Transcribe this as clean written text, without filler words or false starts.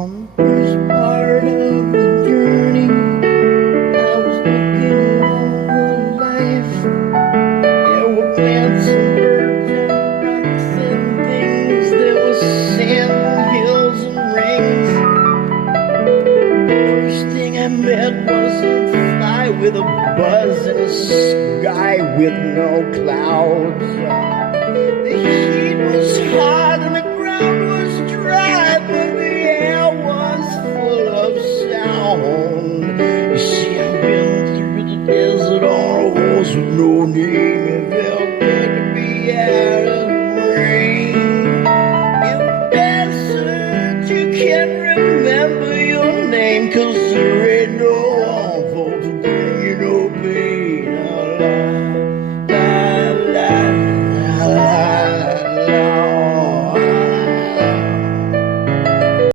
On the first part of the journey, I was looking all the life. There were plants and birds and rocks and things. There was sand, hills and rings. First thing I met was a fly with a buzz and a sky with no clouds. The heat was hot.